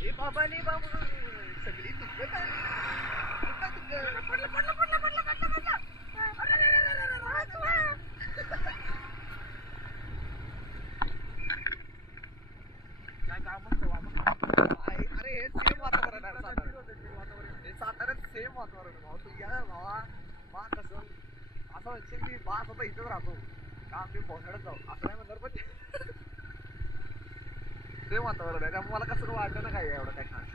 हे बाबा नाही बाबा सगळी दुःख काय पडलं पडलं पडलं पडलं पडलं पडलं काय काम अरे हे सेम वातावरण आहे साताऱ्यात. हे साताऱ्यात सेम वातावरण भाऊ. तू या भावा मा कसं असं म्हणशील की बा असं इथंच राहतो का आम्ही पावसाळ्यात जाऊ असं नाही म्हणणार पण सेम वातावरण आहे. त्यामुळे मला कसं वाटतं ना काय एवढं काय खास.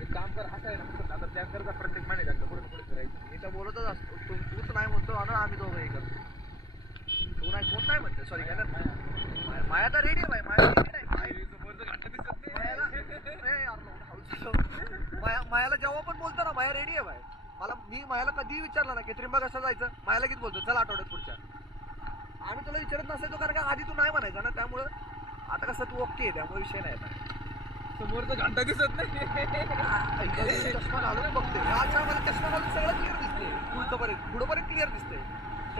एक काम कर असं आहे ना आता टँकरचा प्रत्येक महिने जातो पुढे पुढे फिरायचं. मी तर बोलतच असतो तूच नाही म्हणतो आणि आम्ही दोघं हे करतो. तू नाही कोण नाही म्हणतो सॉरी काय माया तर रेडी आहे भाई. मायाला जेव्हा पण बोलतो ना माया रेडी आहे भाई. मी मायाला कधी विचारलं ना की त्रिंबक कसं जायचं मायाला किती बोलतो चल आठवड्यात पुढच्या. आणि तुला विचारत नसायचो कारण का आधी तू नाही म्हणायचा ना त्यामुळं आता कसं तू ओके आहे त्यामुळे विषय नाही आता. समोरचा घंटा दिसत नाही. चष्मा घालून बघते मला चष्मा घालून सगळं क्लिअर दिसते. पुढपर्यंत क्लिअर दिसते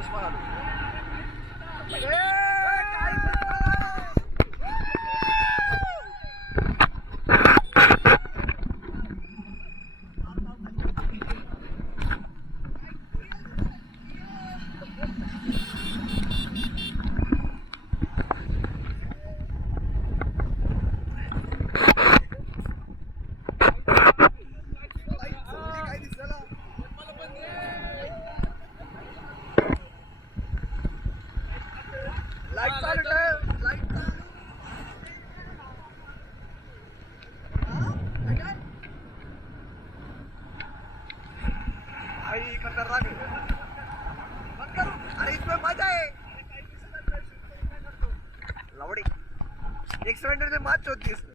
चष्मा घालून. लाईट चालू लाईट चालू आई खतरनाक मत करू. अरे इसमें मजा आहे लवडी 170 में मत होती